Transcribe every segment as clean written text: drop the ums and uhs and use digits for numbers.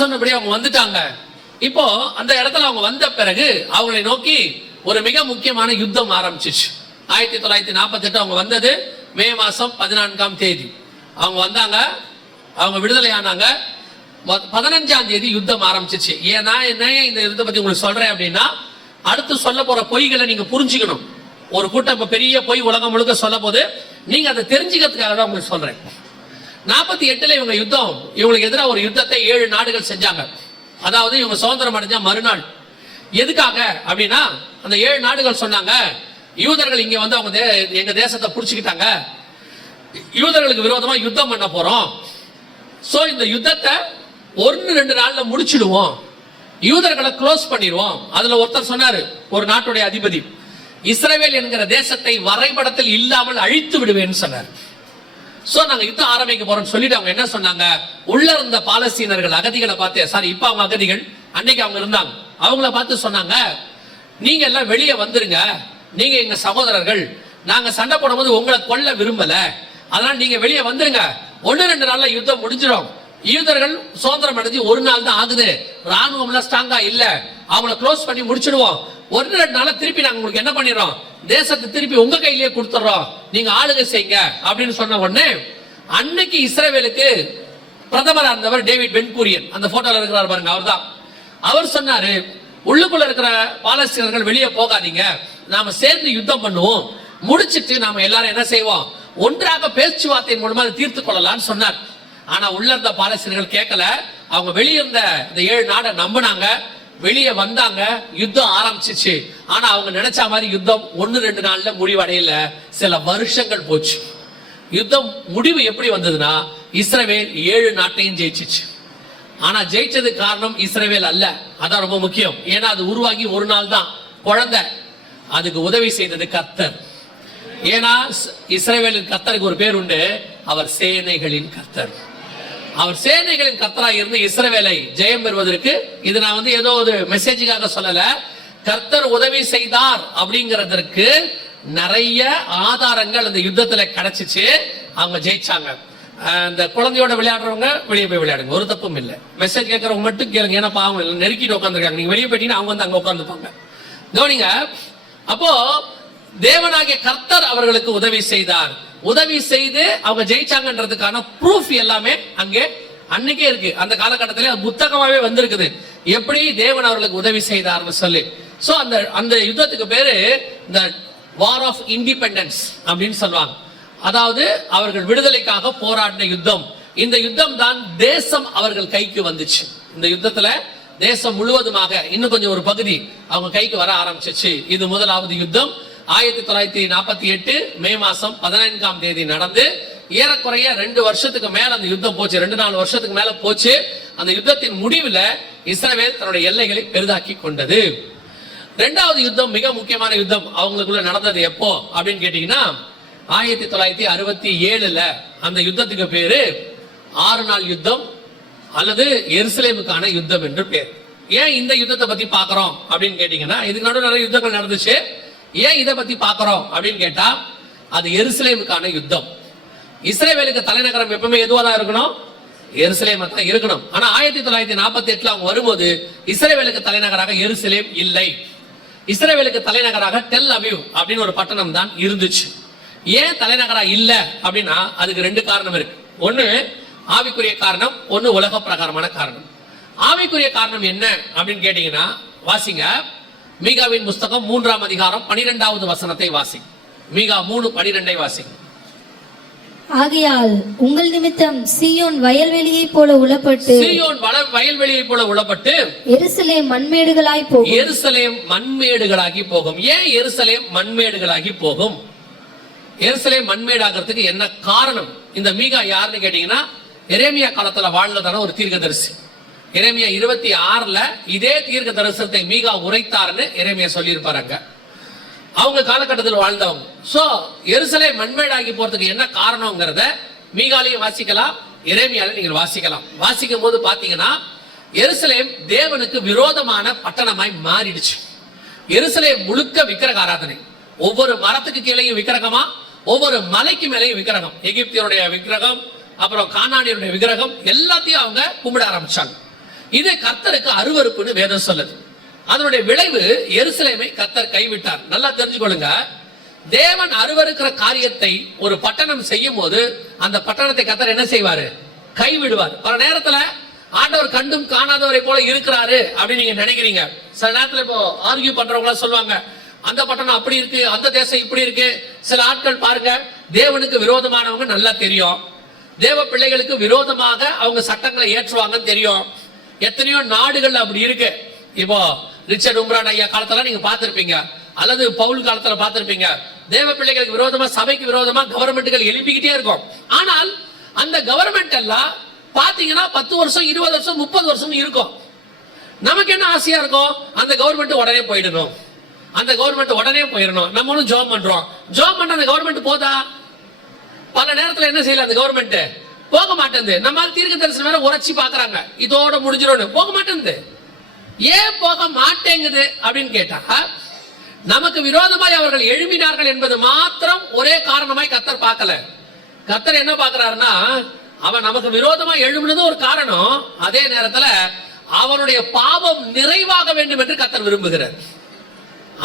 சொன்னபடி அவங்க வந்துட்டாங்க. இப்போ அந்த இடத்துல அவங்க வந்த பிறகு அவங்களை நோக்கி ஒரு மிக முக்கியமான யுத்தம் ஆரம்பிச்சிச்சு. 1948 அவங்க வந்தது மே மாசம் 14ஆம் தேதி அவங்க வந்தாங்க. அவங்க விடுதலை ஆனாங்க. 15ஆம் தேதி யுத்தம் ஆரம்பிச்சிச்சு. ஏன்னா என்ன இந்த யுத்தத்தை பத்தி உங்களுக்கு சொல்றேன் அப்படின்னா, அடுத்து சொல்ல போற பொய்களை நீங்க புரிஞ்சுக்கணும். ஒரு கூட்டம் இப்ப பெரிய பொய் உலகம் முழுக்க சொல்ல போது நீங்க அதை தெரிஞ்சுக்கிறதுக்காக தான் உங்களுக்கு சொல்றேன். 48 இவங்க யுத்தம், இவங்களுக்கு எதிராக ஒரு யுத்தத்தை 7 நாடுகள் செஞ்சாங்க. அதாவது இவங்க சுதந்திரம் அடைஞ்ச மறுநாள். எதுக்காக அப்படின்னா, அந்த 7 நாடுகள் சொன்னாங்க, யூதர்கள் இங்க வந்து அவங்க எங்க தேசத்தை புடிச்சுக்கிட்டாங்க, யூதர்களுக்கு விரோதமா யுத்தம் பண்ண போறோம். சோ இந்த யுத்தத்தை 1-2 நாள்ல முடிச்சிடுவோம், யூதர்களை க்ளோஸ் பண்ணிடுவோம். அதுல ஒருத்தர் சொன்னாரு, ஒரு நாட்டுடைய அதிபதி, இஸ்ரவேல் என்கிற தேசத்தை வரைபடத்தில் இல்லாமல் அழித்து விடுவேன்னு சொன்னார். சோ நாங்க யுத்தம் ஆரம்பிக்க போறோம்னு சொல்லிட்டு அவங்க என்ன சொன்னாங்க, உள்ள இருந்த பாலஸ்தீனர்கள் அகதிகளை பார்த்து, சாரி இப்ப அவங்க அகதிகள், அன்னைக்கு அவங்க இருந்தாங்க, அவங்கள பார்த்து சொன்னாங்க, நீங்க எல்லாம் வெளியே வந்துருங்க, நீங்க எங்க சகோதரர்கள், நாங்க சண்டை போடும்போது உங்களை கொல்ல விரும்பல, அதனால நீங்க வெளியே வந்துருங்க, 1-2 நாள்ல யுத்தம் முடிஞ்சிடும். யூதர்கள் சுதந்திரம் அடைஞ்சு 1 நாள் தான் ஆகுது, ராணுவம் எல்லாம் ஸ்ட்ராங்கா இல்ல, அவங்கள க்ளோஸ் பண்ணி முடிச்சிடுவோம், 1-2 நாள்ல திருப்பி நாங்க உங்களுக்கு என்ன பண்ணிடுறோம், தேசத்தை திருப்பி உங்க கையிலேயே கொடுத்துறோம், நீங்க ஆளுகை செய்யுங்க அப்படின்னு சொன்ன உடனே, அன்னைக்கு இஸ்ரவேலுக்கு பிரதமரா இருந்தவர் டேவிட் பென் கூரியன், அந்த போட்டோல இருக்கிறார் பாருங்க, அவர் தான். அவர் சொன்னாரு, உள்ளுக்குள்ள இருக்கிற பாலஸ்தீனர்கள் வெளியே போகாதீங்க, நாம சேர்ந்து யுத்தம் பண்ணுவோம், முடிச்சிட்டு நாம எல்லாரும் என்ன செய்வோம், ஒன்றாக பேச்சுவார்த்தையின் மூலமா தீர்த்து கொள்ளலாம்னு சொன்னார். ஆனா உள்ள இருந்த பாலஸ்தீனர்கள் கேட்கல. அவங்க வெளியே இருந்த இந்த 7 நாடை நம்பினாங்க, வெளியே வந்தாங்க, யுத்தம் ஆரம்பிச்சிச்சு. ஆனா அவங்க நினைச்ச மாதிரி யுத்தம் 1-2 நாள்ல முடிவடையல, சில வருஷங்கள் போச்சு. யுத்தம் முடிவு எப்படி வந்ததுன்னா, இஸ்ரவேல் 7 நாட்டையும் ஜெயிச்சிச்சு. ஆனா ஜெயிச்சது காரணம் இஸ்ரவேல் அல்ல, அதான் ரொம்ப முக்கியம். ஏன்னா அது உருவாகி 1 நாள் தான் குழந்தை, அதுக்கு உதவி செய்தது கர்த்தர். ஏன்னா இஸ்ரவேலின் கர்த்தருக்கு ஒரு பேர் உண்டு, அவர் சேனைகளின் கர்த்தர். அவர் சேனைகளின் கர்த்தராக இருந்து இஸ்ரவேலை ஜெயம் பெறுவதற்கு, இது நான் வந்து ஏதோ ஒரு மெசேஜுக்காக சொல்லல, கர்த்தர் உதவி செய்தார் அப்படிங்கிறதற்கு நிறைய ஆதாரங்கள் அந்த யுத்தத்துல கிடைச்சிச்சு. அவங்க ஜெயிச்சாங்க. அந்த குழந்தையோட விளையாடுறவங்க வெளியே போய் விளையாடுங்க, ஒரு தப்பும் இல்லை. மெசேஜ் கேட்கறவங்க மட்டும் கேளுங்க, ஏன்னா பாவம் நெருக்கிட்டு உட்காந்துருக்காங்க, நீங்க வெளியே போயிட்டீங்கன்னா அவங்க வந்து அங்க உட்காந்துப்பாங்க. கவனிங்க, அப்போ தேவனாகிய கர்த்தர் அவர்களுக்கு உதவி செய்தார். உதவி செய்து அவங்க ஜெயிச்சாங்கன்றதுக்கான ப்ரூஃப் எல்லாமே அங்கே அன்னைக்கே இருக்கு. அந்த காலகட்டத்திலே புத்தகமாவே வந்திருக்குது, எப்படி தேவன் அவர்களுக்கு உதவி செய்தார்னு சொல்லி. சோ அந்த யுத்தத்துக்கு பேரு இந்த வார் ஆஃப் இண்டிபெண்டன்ஸ் அப்படின்னு சொல்லுவாங்க. அதாவது அவர்கள் விடுதலைக்காக போராடின யுத்தம். இந்த யுத்தம் தான் தேசம் அவர்கள் கைக்கு வந்துச்சு. இந்த யுத்தத்துல தேசம் முழுவதுமாக இன்னும் கொஞ்சம் ஒரு பகுதி அவங்க கைக்கு வர ஆரம்பிச்சிச்சு. இது முதலாவது யுத்தம் 1948 மே மாசம் 15ஆம் தேதி நடந்து, ஏறக்குறைய 2 வருஷத்துக்கு மேல அந்த யுத்தம் போச்சு, 2-4 வருஷத்துக்கு மேல போச்சு. அந்த யுத்தத்தின் முடிவுல இஸ்ரவேல் தன்னுடைய எல்லைகளை பெரிதாக்கி கொண்டது. 2வது யுத்தம் மிக முக்கியமான யுத்தம் அவங்களுக்குள்ள நடந்தது எப்போ அப்படின்னு கேட்டீங்கன்னா, 1967 அந்த யுத்தத்துக்கு பேரு 6 நாள் யுத்தம் அல்லது எருசலேமுக்கான யுத்தம் என்று பேர். ஏன் இந்த யுத்தத்தை பத்தி பாக்குறோம் அப்படின்னு கேட்டீங்கன்னா, இதுக்கு நடுவில் நிறைய யுத்தங்கள் நடந்துச்சு. ஏன் இதை பத்தி பாக்குறோம் அப்படின்னு கேட்டா, அது எருசலேமுக்கான யுத்தம். இஸ்ரவேலுக்கு தலைநகரம் எப்பவுமே எதுவா தான் இருக்கணும், எருசலேமா தான் இருக்கணும். ஆனா 1948 அவங்க வரும்போது இஸ்ரவேலுக்கு தலைநகராக எருசலேம் இல்லை, இஸ்ரவேலுக்கு தலைநகராக டெல் அவிவ் அப்படின்னு ஒரு பட்டணம் தான் இருந்துச்சு. ஏன் தலைநகரா இல்ல அப்படின்னா, அதுக்கு 2 காரணம் இருக்கு. ஒண்ணு ஆவிக்குரிய காரணம், ஒண்ணு உலக பிரகாரமான காரணம். ஆவிக்குரிய காரணம் என்ன அப்படின்னு கேட்டீங்கன்னா, வாசிங்க மீகாவின் புஸ்தகம் 3ஆம் அதிகாரம் 12வது வசனத்தை வாசி. மீகா 3:12 வாசி. ஆகையால் உங்கள் நிமித்தம் சீயோன் வயல்வெளியை போல உளப்பட்டு, சீயோன் வயல்வெளியை போல உளப்பட்டு, எருசலேம் மண்மேடுகளாய் போகும். எருசலேம் மண்மேடுகளாகி போகும். ஏன் எருசலேம் மண்மேடுகளாகி போகும்? எருசலேம் மண்மேடாகிறதுக்கு என்ன காரணம்? இந்த மீகா யாருன்னு கேட்டீங்கன்னா, எரேமியா காலத்துல வாழ்ந்ததான ஒரு தீர்க்கதரிசி. எரேமியா 26 இதே தீர்க்க தரிசனத்தை மீகா உரைத்தார்னு எரேமியா சொல்லியிருப்பாருங்க. அவங்க காலகட்டத்தில் வாழ்ந்தவங்க. சோ எருசலேம் மண்மேடாகி போறதுக்கு என்ன காரணம்ங்கிறத மீகாலையும் வாசிக்கலாம், எரேமியால நீங்கள் வாசிக்கலாம். வாசிக்கும் போது பாத்தீங்கன்னா, எருசலேம் தேவனுக்கு விரோதமான பட்டணமாய் மாறிடுச்சு. எருசலேம் முழுக்க விக்கிரக ஆராதனை, ஒவ்வொரு மரத்துக்கு கீழேயும் விக்கிரகமா, ஒவ்வொரு மலைக்கு மேலேயும் விக்கிரகம். எகிப்தியருடைய விக்கிரகம், அப்புறம் கானானியருடைய விக்கிரகம், எல்லாத்தையும் அவங்க கும்பிட ஆரம்பிச்சாங்க. இது கர்த்தருக்கு அருவருப்புன்னு வேதம் சொல்லுது. அதனுடைய விளைவு எருசலேமை கர்த்தர் கைவிட்டார். நல்லா தெரிஞ்சுக்கொள்ளுங்க, தேவன் அருவருக்கிற காரியத்தை ஒரு பட்டணம் செய்யும் போது அந்த பட்டணத்தை கர்த்தர் என்ன செய்வாரு? கைவிடுவார். பல நேரத்துல ஆண்டவர் கண்டும் காணாதவரை போல இருக்கிறாரு அப்படின்னு நீங்க நினைக்கிறீங்க. சில நேரத்துல இப்போ ஆர்கியூ பண்றவங்க சொல்லுவாங்க, அந்த பட்டணம் அப்படி இருக்கு, அந்த தேசம் இப்படி இருக்கு. சில ஆட்கள் பாருங்க, தேவனுக்கு விரோதமானவங்க நல்லா தெரியும், தேவ பிள்ளைகளுக்கு விரோதமாக அவங்க சட்டங்களை ஏற்றுவாங்கன்னு தெரியும். எத்தனையோ நாடுகள் அப்படி இருக்கு. இப்போ ரிச்சர்ட் உம்ரான் ஐயா காலத்துல நீங்க பார்த்திருப்பீங்க, அல்லது பவுல் காலத்துல பார்த்திருப்பீங்க. தேவ பிள்ளைகளுக்கு விரோதமா, சபைக்கு விரோதமா கவர்மெண்ட்டுகள் எழுப்பிக்கிட்டே இருக்கும். ஆனால் அந்த கவர்மெண்ட் எல்லாம் பாத்தீங்கன்னா 10 வருஷம் 20 வருஷம் 30 வருஷம் இருக்கும். நமக்கு என்ன ஆசையா இருக்கும்? அந்த கவர்மெண்ட் உடனே போயிடணும், அந்த கவர்மெண்ட் உடனே போயிடணும். நம்மளும் ஜாப் பண்றோம், ஜாப் பண்ண அந்த கவர்மெண்ட் போதா? பல நேரத்துல என்ன செய்யல, அந்த கவர்மெண்ட் போக மாட்டேங்குது. நம்ம தீர்க்க தரிசனம் வேற உரைச்சி பாக்குறாங்க, இதோட முடிஞ்சிடும், போக மாட்டேங்குது. ஏன் போக மாட்டேங்குது அப்படின்னு கேட்டா, நமக்கு விரோதமாய் அவர்கள் எழுப்பினார்கள் என்பது மாத்திரம் ஒரே காரணமாய் கர்த்தர் பார்க்கல. கர்த்தர் என்ன பார்க்கிறாருன்னா, அவன் நமக்கு விரோதமா எழுப்பினது ஒரு காரணம், அதே நேரத்துல அவனுடைய பாவம் நிறைவாக வேண்டும் என்று கர்த்தர் விரும்புகிறார்.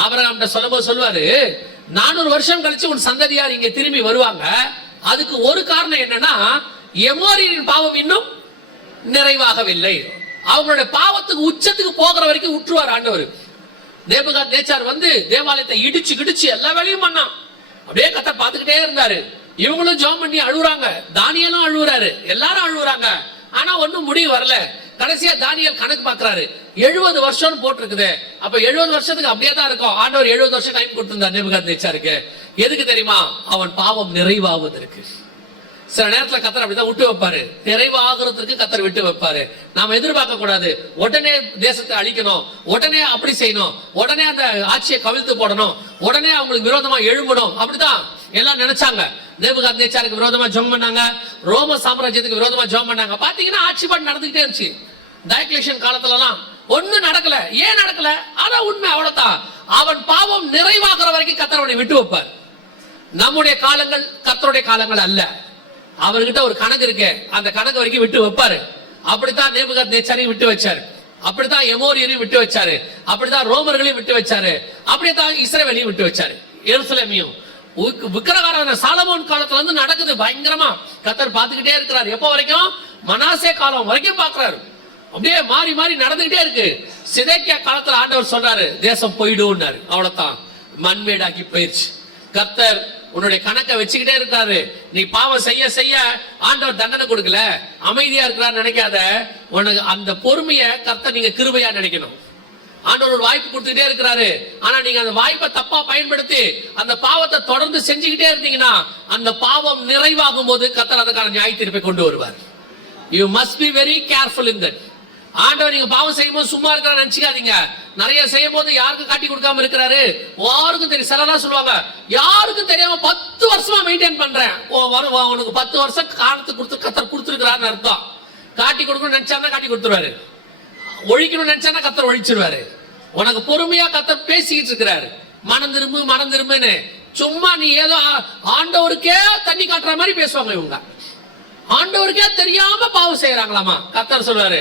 ஆபிரகாம் சொல்லும்போது சொல்வாரு, 400 வருஷம் கழிச்சு உன் சந்ததியார் இங்க திரும்பி வருவாங்க. அதுக்கு ஒரு காரணம் என்னன்னா, எமோரியரின் பாவம் இன்னும் நிறைவாகவில்லை. அவங்களுடைய பாவத்துக்கு உச்சத்துக்கு போகிற வரைக்கும் உற்றுவார் ஆண்டவர். நேபுகாத்நேச்சார் வந்து தேவாலயத்தை இடிச்சு கிடிச்சு எல்லா வேலையும் பண்ணான். அப்படியே கர்த்தர் பார்த்துக்கிட்டே இருந்தாரு. இவங்களும் ஜெபம் பண்ணி அழுகுறாங்க, தானியேலும் அழுகுறாரு, எல்லாரும் அழுகுறாங்க. ஆனா ஒண்ணும் முடிவு வரல. கடைசியா தானியேல் கணக்கு பார்க்கறாரு, 70 வருஷம் போட்டிருக்குது. அப்ப 70 வருஷத்துக்கு அப்படியே தான் இருக்கும். ஆண்டவர் 70 வருஷம் டைம் கொடுத்திருந்தார் நேபுகாத்நேச்சாருக்கு. எதுக்கு தெரியுமா? அவன் பாவம் நிறைவாவதற்கு. சில நேரத்துல கர்த்தர் அப்படிதான் விட்டு வைப்பாரு, நிறைவாகிறதுக்கு கர்த்தர் விட்டு வைப்பாரு. நாம எதிர்பார்க்க கூடாது, உடனே தேசத்தை அழிக்கணும், உடனே அப்படி செய்யணும், உடனே அந்த ஆட்சியை கவிழ்த்து போடணும், உடனே அவங்களுக்கு விரோதமா எழும்பணும். அப்படிதான் எல்லாம் நினைச்சாங்க. நேபுகாத்நேச்சாருக்கு விரோதமா ஜெபம் பண்ணாங்க, ரோம சாம்ராஜ்யத்துக்கு விரோதமா ஜெபம் பண்ணாங்க. பாத்தீங்கன்னா ஆட்சி பாட்டு நடந்துகிட்டே இருந்துச்சு. டயக்லேஷன் காலத்துல எல்லாம் ஒண்ணும் நடக்கல. ஏன் நடக்கல? அதான் உண்மை, அவ்வளவுதான். அவன் பாவம் நிறைவாகிற வரைக்கும் கர்த்தர் அவனை விட்டு வைப்பார். நம்முடைய காலங்கள் கர்த்தருடைய காலங்கள் அல்ல. அவர்கிட்ட ஒரு கணக்கு இருக்கு, அந்த கணக்கு வரைக்கும் விட்டு வைப்பாரு. அப்படித்தான் நேபுகாத்நேச்சாரையும் விட்டு வச்சாரு, அப்படித்தான் எமோரியரையும் விட்டு வச்சாரு, அப்படித்தான் ரோமர்களையும் விட்டு வச்சாரு, அப்படித்தான் இஸ்ரவேலையும் விட்டு வச்சாரு. எருசலேமையும் விக்கிரகாராதனை சாலமோன் காலத்துல இருந்து நடக்குது பயங்கரமா. கர்த்தர் பார்த்துக்கிட்டே இருக்கிறார். எப்போ வரைக்கும்? மனாசே காலம் வரைக்கும் பார்க்கிறாரு. அப்படியே மாறி மாறி நடந்துகிட்டே இருக்கு. சிதேக்கியா காலத்துல ஆண்டவர் சொல்றாரு, தேசம் போயிடுன்னாரு. அவ்வளவுதான், மண்மேடாக்கி போயிருச்சு. கர்த்தர் உன்னுடைய கணக்கை வச்சுக்கிட்டே இருக்காரு. நீ பாவம் செய்ய செய்ய ஆண்டவர் தண்டனை கொடுக்கல, அமைதியா இருக்கிறார் நினைக்காத. உனக்கு அந்த பொறுமையை கர்த்தர் நீங்க கிருபையா நினைக்கணும். ஆண்டவர் ஒரு வாய்ப்பு கொடுத்துக்கிட்டே இருக்கிறாரு. ஆனா நீங்க அந்த வாய்ப்பை தப்பா பயன்படுத்தி அந்த பாவத்தை தொடர்ந்து செஞ்சுக்கிட்டே இருந்தீங்கன்னா, அந்த பாவம் நிறைவாகும் போது கர்த்தர் அதுக்கான நியாய தீர்ப்பை கொண்டு வருவார். You must be very careful in that. ஆண்டவர் நீங்க பாவம் செய்யும் போது சும்மா இருக்கிற நினைச்சுக்காதீங்க. நிறைய செய்யும் போது யாருக்கும் காட்டி கொடுக்காம இருக்கிறாரு, யாருக்கும் தெரியும். சிலதான் சொல்லுவாங்க, யாருக்கும் தெரியாம 10 வருஷமா மெயின்டைன் பண்றேன். உனக்கு 10 வருஷம் காலத்துக்கு கொடுத்து கர்த்தர் கொடுத்துருக்கிறான்னு அர்த்தம். காட்டி கொடுக்கணும்னு நினைச்சாருன்னா காட்டி கொடுத்துருவாரு, ஒழிக்கணும்னு நினைச்சானா கர்த்தர் ஒழிச்சிருவாரு. உனக்கு பொறுமையா கர்த்தர் பேசிக்கிட்டு இருக்கிறாரு, மனம் திரும்பு மனம் திரும்புன்னு. சும்மா நீ ஏதோ ஆண்டவருக்கே தண்ணி காட்டுற மாதிரி பேசுவாங்க இவங்க. ஆண்டவருக்கே தெரியாம பாவம் செய்யறாங்களாமா. கர்த்தர் சொல்வாரு,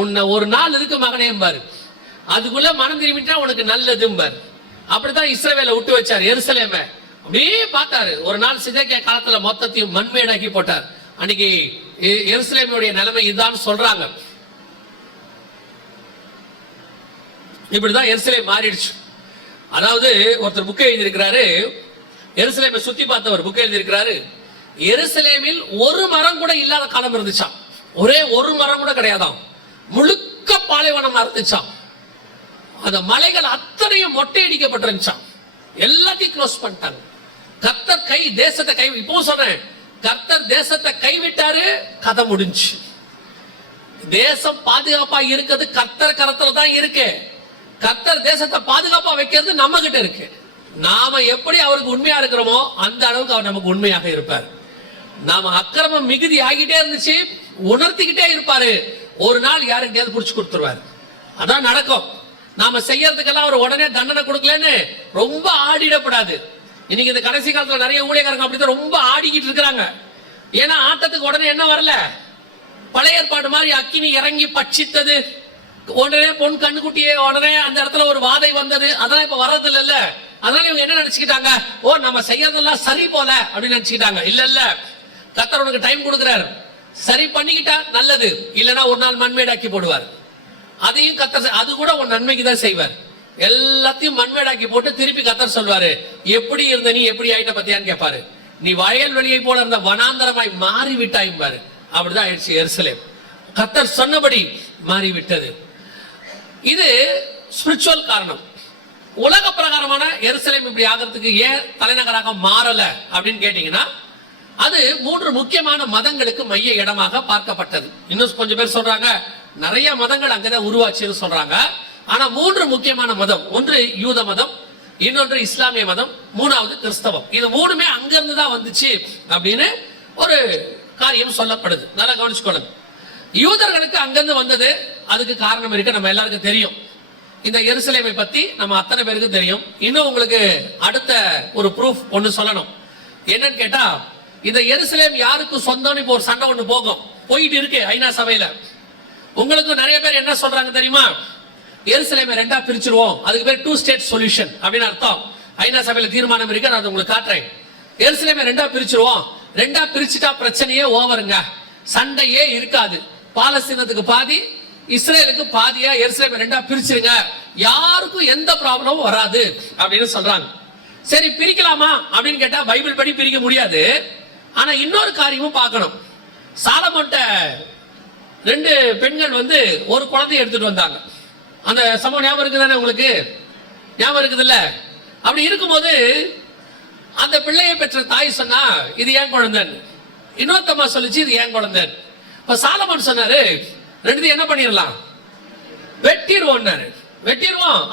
உன்னை ஒரு நாள் இருக்கு மகனே பாரு, அதுக்குள்ள மனம் திரும்பிட்டா உனக்கு நல்லதும்பார். அப்படித்தான் இஸ்ரவேலை விட்டு வச்சாரு, எருசலேமை அப்படியே பார்த்தாரு. ஒரு நாள் சிதேக்கியா காலத்துல மொத்தத்தையும் மண்மேடாக்கி போட்டார். அன்னைக்கு எருசலேமுடைய நிலைமை இதுதான் சொல்றாங்க. இப்படிதான் எருசலேம் மாறிடுச்சு. அதாவது ஒருத்தர் புக்கை எழுதியிருக்கிறாரு, எருசலேமை சுத்தி பார்த்தவர் புக்கை எழுதியிருக்கிறாரு. எருசலேமில் ஒரு மரம் கூட இல்லாத காலம் இருந்துச்சாம். ஒரே ஒரு மரம் கூட கிடையாதாம். முழுக்க பாலைவனமா இருந்துச்சாம். அந்த மலைகள் அத்தனையும் மொட்டையடிக்கப்பட்டிருந்துச்சாம். எல்லாத்தையும் க்ளோஸ் பண்ணிட்டாங்க. கர்த்தர் தேசத்தை கை, இப்போ சொல்றேன், கர்த்தர் தேசத்தை கைவிட்டாரு, கதை முடிஞ்சு. தேசம் பாதுகாப்பா இருக்கிறது கர்த்தர் கரத்துல தான் இருக்கு. கர்த்தர் தேசத்தை பாதுகாப்பா வைக்கிறது நம்ம கிட்ட இருக்கு. நாம எப்படி அவருக்கு உண்மையா இருக்கிறோமோ அந்த அளவுக்கு அவர் நமக்கு உண்மையாக இருப்பார். நாம அக்கிரமம் மிகுதி ஆகிட்டே இருந்துச்சு, உணர்த்திக்கிட்டே இருப்பாரு. ஒரு நாள் யாருக்கிட்டையாவது புடிச்சு கொடுத்துருவாரு. அதான் நடக்கும். நாம செய்யறதுக்கெல்லாம் அவர் உடனே தண்டனை கொடுக்கலன்னு ரொம்ப ஆடிடப்படாது. இன்னைக்கு இந்த கடைசி காலத்துல நிறைய ஊழியக்காரங்க அப்படித்தான் ரொம்ப ஆடிக்கிட்டு இருக்கிறாங்க. ஏன்னா ஆட்டத்துக்கு உடனே என்ன வரல, பழைய ஏற்பாடு மாதிரி அக்கினி இறங்கி பட்சித்தது, உடனே பொன் கண்ணுக்குட்டியே உடனே அந்த இடத்துல ஒரு வாதை வந்தது, அதெல்லாம் இப்ப வர்றது இல்ல. அதனால இவங்க என்ன நினைச்சுக்கிட்டாங்க, ஓ நம்ம செய்யறதெல்லாம் சரி போல அப்படின்னு நினைச்சுக்கிட்டாங்க. இல்ல, கர்த்தர் உனக்கு டைம் கொடுக்கிறார், சரி பண்ணிக்கிட்டா நல்லது, இல்லைன்னா ஒரு நாள் மண்மேடாக்கி போடுவார். அதையும் கர்த்தர் அது கூட உன் நன்மைக்கு தான் செய்வார். எல்லாத்தையும் மண்மேடாக்கி போட்டு திருப்பி கர்த்தர் சொல்வாரு, எப்படி இருந்த நீ எப்படி ஆயிட்ட பத்தியான்னு கேட்பாரு. நீ வயல்வெளியை போல இருந்த வனாந்தரமாய் மாறி விட்டாயும் பாரு. அப்படிதான் ஆயிடுச்சு எருசலேம். கர்த்தர் சொன்னபடி மாறிவிட்டது. இது ஸ்பிரிச்சுவல் காரணம். உலக பிரகாரமான எருசலேம் இப்படி ஆகிறதுக்கு ஏன் தலைநகராக மாறல அப்படின்னு கேட்டீங்கன்னா, அது 3 முக்கியமான மதங்களுக்கு மைய இடமாக பார்க்கப்பட்டது. இன்னும் கொஞ்சம் பேர் சொல்றாங்க நிறைய மதங்கள் அங்கதான் உருவாச்சுன்னு சொல்றாங்க. ஆனா 3 முக்கியமான மதம், ஒன்று யூத மதம், இன்னொன்று இஸ்லாமிய மதம், 3வது கிறிஸ்தவம். இது 3மே அங்கிருந்து தான் வந்துச்சு அப்படின்னு ஒரு காரியம் சொல்லப்படுது. நல்லா கவனிச்சுக்கணும். யூதர்களுக்கு அங்கிருந்து வந்தது, அதுக்கு காரணம் இருக்கு, நம்ம எல்லாருக்கும் தெரியும். இந்த எருசலேமை பத்தி நம்ம அத்தனை பேருக்கு தெரியும். இன்னும் உங்களுக்கு அடுத்த ஒரு ப்ரூஃப் ஒன்னு சொல்லணும். என்னன்னு கேட்டா, இந்த எருசலேம் யாருக்கு சொந்தம்னு இப்போ ஒரு சண்டை ஒண்ணு போயிட்டு இருக்கு ஐநா சபையில. உங்களுக்கு நிறைய பேர் என்ன சொல்றாங்க தெரியுமா, எருசலேமை 2ஆ பிரிச்சிருவோம், அதுக்கு பேர் 2 ஸ்டேட் சொல்யூஷன் அப்படின்னு அர்த்தம். ஐநா சபையில தீர்மானம் இருக்கு, நான் உங்களுக்கு காட்டுறேன். எருசலேமை 2ஆ பிரிச்சிருவோம், 2ஆ பிரிச்சுட்டா பிரச்சனையே ஓவருங்க, சண்டையே இருக்காது. பாலஸ்தீனத்துக்கு பாதி, இஸ்ரேலுக்கு பாதியா எருசலேமை 2ஆ பிரிச்சிருங்க, யாருக்கும் எந்த ப்ராப்ளமும் வராது அப்படின்னு சொல்றாங்க. சரி பிரிக்கலாமா அப்படின்னு கேட்டா பைபிள் படி பிரிக்க முடியாது. ஆனா இன்னொரு காரியமும் பார்க்கணும். சாலமோன்ட்ட 2 பெண்கள் வந்து ஒரு குழந்தையை எடுத்துட்டு வந்தாங்க. அந்த சம்பவம் ஞாபகம் இருக்குதானே உங்களுக்கு? ஞாபகம் இருக்குதுல்ல? அப்படி இருக்கும்போது அந்த பிள்ளையை பெற்ற தாய் சொன்னா இது ஏன் குழந்தைன்னு, இன்னொருத்தம்மா சொல்லிச்சு இது ஏன் குழந்தைன்னு. இப்ப சாலமோன் சொன்னாரு, 2 என்ன பண்ணிடலாம், வெட்டிடுவோம்,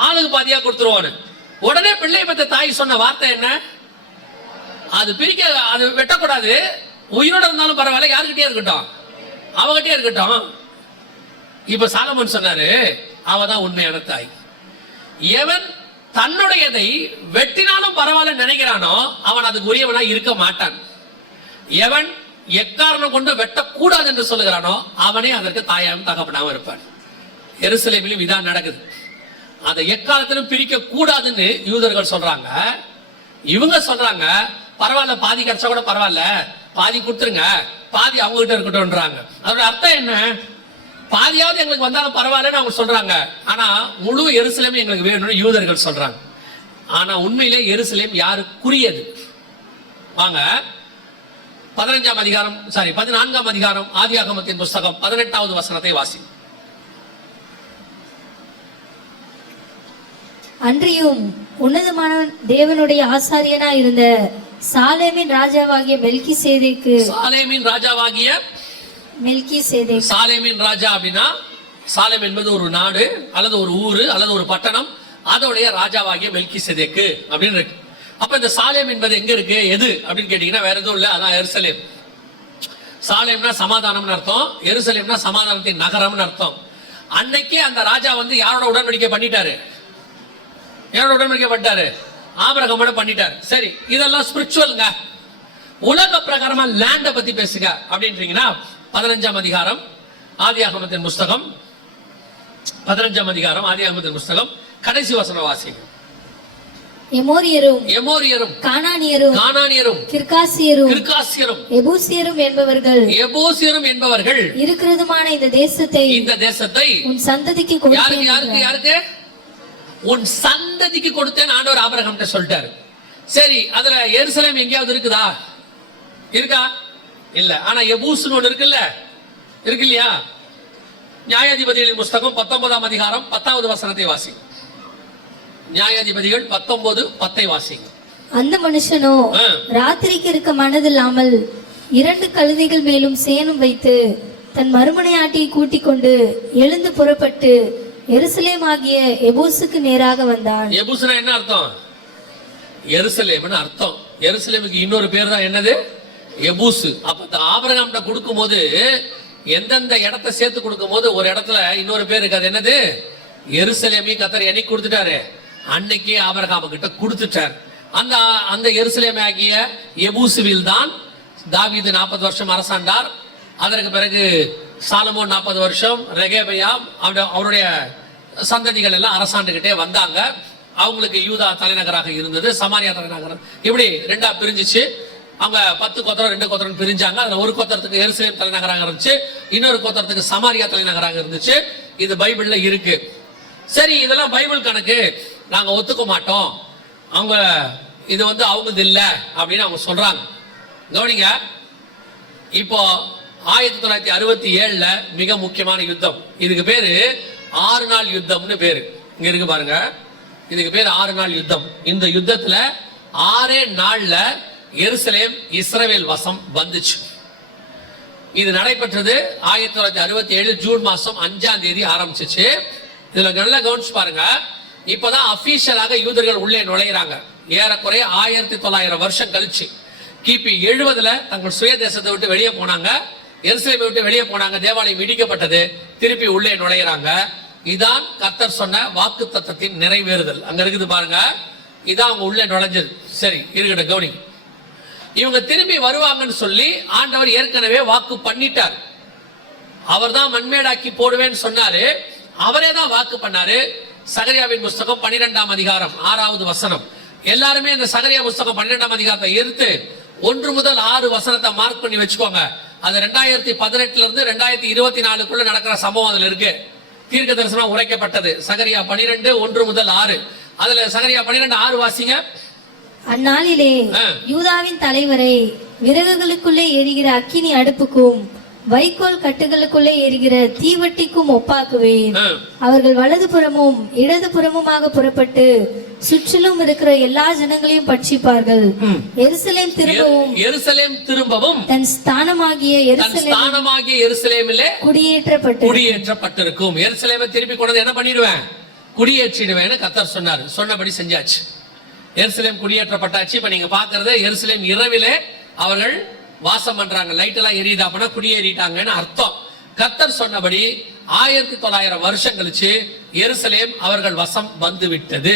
ஆளுக்கு பாதியா கொடுத்துருவோம். உடனே பிள்ளை பெற்ற தாய் சொன்ன வார்த்தை என்ன, அது பிரிக்க, அது வெட்டக்கூடாது, உயிரோட இருந்தாலும் பரவாயில்ல, யாருக்கிட்டே இருக்கட்டும், அவகிட்டே இருக்கட்டும். இப்ப சாலமோன் சொன்னாரு, அவதான் உண்மையான தாய். எவன் தன்னுடையதை வெட்டினாலும் பரவாயில்ல நினைக்கிறானோ அவன் அதுக்கு உரியவனா இருக்க மாட்டான். எவன் எக்காரணம் கொண்டு வெட்டக்கூடாது என்று சொல்லுகிறானோ அவனே அதற்கு தாயாவும் தகப்பனாவும் இருப்பான். எருசலேமிலும் இதான் நடக்குது. அதை எக்காலத்திலும் பிரிக்க கூடாதுன்னு யூதர்கள் சொல்றாங்க. இவங்க சொல்றாங்க பரவாயில்ல, பாதி கிடைச்சா கூட பரவாயில்ல, பாதி கொடுத்துருங்க, பாதி அவங்க கிட்ட இருக்கட்டும்ன்றாங்க. அதோட அர்த்தம் என்ன, பாதியாவது எங்களுக்கு வந்தாலும் பரவாயில்லன்னு அவங்க சொல்றாங்க. ஆனா முழு எருசலேம் எங்களுக்கு வேணும்னு யூதர்கள் சொல்றாங்க. ஆனா உண்மையிலே எருசலேம் யாருக்குரியது? வாங்க 14ஆம் அதிகாரம் ஆதியாகமத்தின் புஸ்தகம் 18வது வசனத்தை வாசி. அன்றியும் உன்னதமான தேவனுடைய ஆசாரியனா இருந்த சாலேமின் ராஜாவாகிய மெல்கிசேதேக்கு. சாலேமின் ராஜா அப்படின்னா, சாலேம் என்பது ஒரு நாடு அல்லது ஒரு ஊரு அல்லது ஒரு பட்டணம், அதோடைய ராஜாவாகிய மெல்கிசேதேக்கு அப்படின்னு இருக்கு. அப்ப இந்த சாலேம் என்பது எங்க இருக்கு, எது அப்படின்னு கேட்டீங்கன்னா வேற எதுவும் இல்ல, அதான் எருசலேம். சாலேம்னா சமாதானம்னு அர்த்தம், எருசலேம்னா சமாதானத்தின் நகரம்னு அர்த்தம். அன்னைக்கே அந்த ராஜா வந்து யாரோட உடன்படிக்கை பண்ணிட்டாரு, ஆபிரகாமோட பண்ணிட்டாரு. சரி, இதெல்லாம் ஸ்பிரிச்சுவல்ங்க. உலக பிரகாரமா லேண்ட பத்தி பேசுங்க அப்படின்றீங்கன்னா 15ஆம் அதிகாரம் ஆதியாகமத்தின் புஸ்தகம் 15ஆம் அதிகாரம் ஆதியாகமத்தின் புஸ்தகம் கடைசி வசனம் வாசிங்க. எமோரியரும் கானானியரும் கிர்காசியரும் எபூசியரும் என்பவர்கள் இருக்கிறதுமான இந்த தேசத்தை உன் சந்ததிக்கு கொடுத்தேன். யாருக்கு? உன் சந்ததிக்கு கொடுத்தேன் ஆண்டவர் ஆபிரகாம்கிட்ட சொல்லிட்டாரு. சரி, அதுல எருசலேம் எங்கேயாவது இருக்கா? இல்ல. ஆனா எபூஸ்னு ஒண்ணு இருக்கு இல்லையா? நியாயாதிபதிகளின் புஸ்தகம் 19ஆம் அதிகாரம் 10வது வசனத்தை வாசி. நியாயாதிபதிகள் 19:10 வாசி. அந்த மனுஷனோ ராத்திரிக்கு இருக்க மனதில்லாமல் 2 கழுதைகள் மேலும் சேணும் வைத்து தன் மறுமனையாட்டியை கூட்டிக் கொண்டு எழுந்து புறப்பட்டு எருசலேம் ஆகிய எபூசுக்கு நேராக வந்தான். எபூசுனா என்ன அர்த்தம்? எருசலேம்னு அர்த்தம். எருசலேமுக்கு இன்னொரு பேர் தான் என்னது, எபூசு. அப்ப ஆபிரகாம் கொடுக்கும் போது எந்தெந்த இடத்தை சேர்த்து கொடுக்கும் போது ஒரு இடத்துல இன்னொரு பேர் இருக்கு, அது என்னது, எருசலேமி. கர்த்தர் என்னைக்கு கொடுத்துட்டாரு, அன்னைக்கே ஆபிரகாம் கிட்ட கொடுத்துட்டார். அந்த எருசலேம் ஆகிய எபூசுவில் தான் தாவீது 40 வருஷம் அரசாண்டார். அதற்கு பிறகு சாலமோன் 40 வருஷம், ரெகேபயாம் அவருடைய சந்ததிகள் எல்லாம் அரசாண்டுகிட்டே வந்தாங்க. அவங்களுக்கு யூதா தலைநகராக இருந்தது, சமாரியா தலைநகரம். இப்படி ரெண்டா பிரிஞ்சிச்சு. அவங்க 10 கோத்திரம் 2 கோத்திரம் பிரிஞ்சாங்க. அதுல ஒரு கோத்திரத்துக்கு எருசலேம் தலைநகராக இருந்துச்சு, இன்னொரு கோத்திரத்துக்கு சமாரியா தலைநகராக இருந்துச்சு. இது பைபிள்ல இருக்கு. சரி, இதெல்லாம் பைபிள் கணக்கு, நாங்க ஒத்துக்க மாட்டோம், அவங்க இது அவங்களது இல்ல அப்படின்னு அவங்க சொல்றாங்க. கவனிங்க, இப்போ 1967 மிக முக்கியமான யுத்தம். இதுக்கு பேரு 6 நாள் யுத்தம்னு பேரு. இங்க இருக்கு பாருங்க, இதுக்கு பேரு 6 நாள் யுத்தம். இந்த யுத்தத்துல 6 நாள்ல எருசலேம் இஸ்ரவேல் வசம் வந்துச்சு. இது நடைபெற்றது 1967 ஜூன் மாசம் 5ஆம் தேதி ஆரம்பிச்சிச்சு. இதுல நல்லா கவனிச்சு பாருங்க, இப்பதான் அபிஷியலாக யூதர்கள் உள்ளே நுழையிறாங்க. ஏறக்குறைய 1900 வருஷம் கழிச்சு கிபி 70 தங்கள் சுய தேசத்தை விட்டு வெளியே போனாங்க, எருசலேமை விட்டு வெளியே போனாங்க, தேவாலயம் இடிக்கப்பட்டது, திருப்பி உள்ளே நுழையிறாங்க. இதான் கர்த்தர் சொன்ன வாக்கு தத்தத்தின் நிறைவேறுதல். அங்க இருக்குது பாருங்க, இதான் அவங்க உள்ளே நுழைஞ்சது. சரி இருக்கட்டும், கவனி. இவங்க திரும்பி வருவாங்கன்னு சொல்லி ஆண்டவர் ஏற்கனவே வாக்கு பண்ணிட்டார். அவர் தான் மண்மேடாக்கி போடுவேன்னு சொன்னாரு, அவரே தான் வாக்கு பண்ணாரு. சகரியாவின் புஸ்தகம் 12ஆம் அதிகாரம் 6வது வசனம். எல்லாருமே இந்த சகரியா புஸ்தகம் 12ஆம் அதிகாரத்தை எடுத்து 1 முதல் 6 வசனத்தை மார்க் பண்ணி வச்சுக்கோங்க. அது 2018 இருந்து 2024 நடக்கிற சம்பவம் அதுல இருக்கு. தீர்க்க தரிசனம் உரைக்கப்பட்டது. சகரியா 12 1 முதல் 6. அதுல சகரியா 12 6 வாசிங்க. அந்நாளிலே யூதாவின் தலைவரை விறகுகளுக்குள்ளே எரிகிற அக்கினி அடுப்புக்கும் வைக்கோல் கட்டுகளுக்குள்ளே எரிகிற தீவட்டிக்கும் ஒப்பாக்குவேன். அவர்கள் வலதுபுறமும் இடதுபுறமுமாக புறப்பட்டு சுற்றிலும் இருக்கிற எல்லா ஜனங்களையும் பட்சிப்பார்கள். எருசலேம் திரும்பவும் தன் ஸ்தானமாகிய எருசலேமிலே குடியேற்றப்பட்டிருக்கும். எருசலேமை திருப்பி கொண்டு என்ன பண்ணிடுவேன்? குடியேற்றிடுவேன்னு கர்த்தர் சொன்னார். சொன்னபடி செஞ்சாச்சு. எருசலேம் குடியேற்றப்பட்டாச்சு. இப்ப நீங்க பாக்குறது எருசலேம் இரவிலே அவர்கள் வாசம் பண்றாங்க. லைட் எல்லாம் எரியுதா அப்படின்னா குடியேறிட்டாங்கன்னு அர்த்தம். கர்த்தர் சொன்னபடி 1900 வருஷம் கழிச்சு எருசலேம் அவர்கள் வசம் வந்து விட்டது.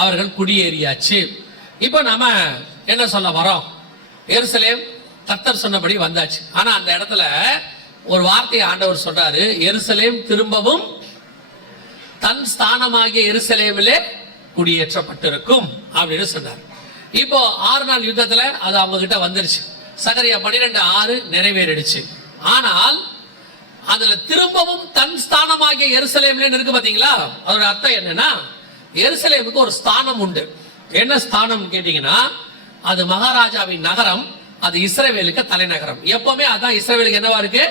அவர்கள் குடியேறியாச்சு. இப்ப நாம என்ன சொல்ல வரோம்? எருசலேம் கர்த்தர் சொன்னபடி வந்தாச்சு. ஆனா அந்த இடத்துல ஒரு வார்த்தையை ஆண்டவர் சொல்றாரு, எருசலேம் திரும்பவும் தன் ஸ்தானமாகிய எருசலேமிலே குடியேற்றப்பட்டிருக்கும் அப்படின்னு சொன்னார். இப்போ 6 நாள் யுத்தத்துல அது அவங்க கிட்ட வந்துருச்சு. சகரியா 12:6 நிறைவேறிடுச்சு. ஆனால் அதுல திரும்பவும் தன் ஸ்தானமாகிய எருசலேம்ல இருக்கு பாத்தீங்களா? அதோட அர்த்தம் என்னன்னா, எருசலேமுக்கு ஒரு ஸ்தானம் உண்டு. என்ன ஸ்தானம் கேட்டீங்கன்னா, அது மகாராஜாவின் நகரம், அது இஸ்ரவேலுக்கு தலைநகரம். எப்பவுமே அதான் இஸ்ரவேலுக்கு என்னவா இருக்கு?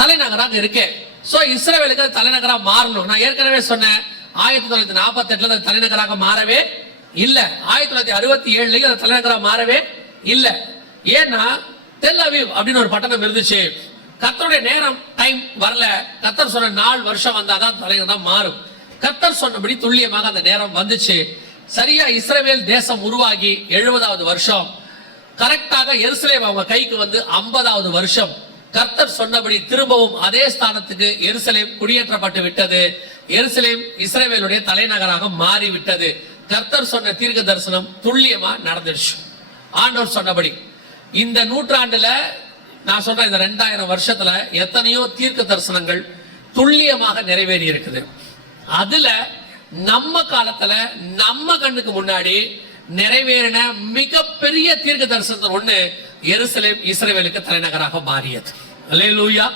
தலைநகராக இருக்கு. சோ இஸ்ரவேலுக்கு அது தலைநகரா மாறணும். நான் ஏற்கனவே சொன்னேன், 1948 அது தலைநகராக மாறவே இல்ல, 1967 அது தலைநகரா மாறவே இல்ல. ஏன்னா தெல் அவீவ் அப்படின்னு ஒரு பட்டணம் இருந்துச்சு. கர்த்தருடைய நேரம் டைம் வரல. கர்த்தர் சொன்ன நாள் வருஷம் வந்தாதான் தலைநகரம் மாறும். கர்த்தர் சொன்னபடி துல்லியமாக அந்த நேரம் வந்துச்சு. சரியா இஸ்ரவேல் தேசம் உருவாகி 70வது வருஷம், கரெக்டாக எருசலேம் அவங்க கைக்கு வந்து 50வது வருஷம், கர்த்தர் சொன்னபடி திரும்பவும் அதே ஸ்தானத்துக்கு எருசலேம் குடியேற்றப்பட்டு விட்டது. எருசலேம் இஸ்ரவேலுடைய தலைநகராக மாறிவிட்டது. கர்த்தர் சொன்ன தீர்க்க தரிசனம் துல்லியமா நடந்துடுச்சு. ஆண்டவர் சொன்னபடி இந்த நூற்றாண்டுல நான் சொல்றேன், இந்த 2000 வருஷத்துல எத்தனையோ தீர்க்க தரிசனங்கள் துல்லியமாக நிறைவேறி இருக்குது. அதுல நம்ம காலத்துல நம்ம கண்ணுக்கு முன்னாடி நிறைவேறின மிகப்பெரிய தீர்க்க தரிசனத்தின் ஒண்ணு எருசலேம் இஸ்ரவேலுக்கு தலைநகராக மாறியது. அல்லேலூயா.